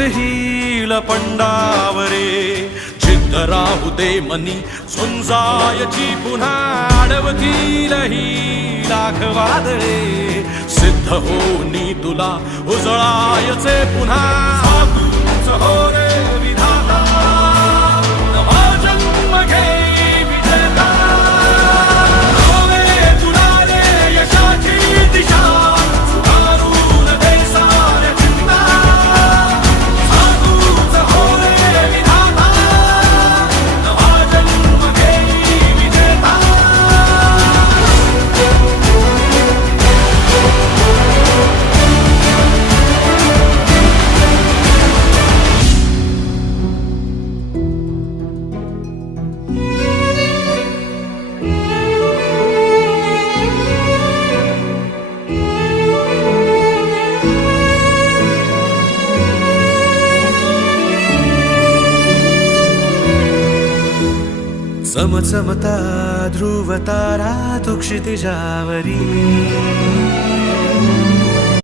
येईल पंडावरे जिद्द राहू दे मनी झुंजायची पुन्हा अडवतील ही लाख वादळे सिद्ध होनी तुला उजळायचे पुन्हा साधूच हो रे विधाता नवा जन्म घेई विजेता नवे तुला रे यशाची दिशा सुधारून दे साऱ्या चिंता साधूच हो रे विधाता नवा जन्म घेई विजेता चमचमता ध्रुव तारा तो क्षितिजावरी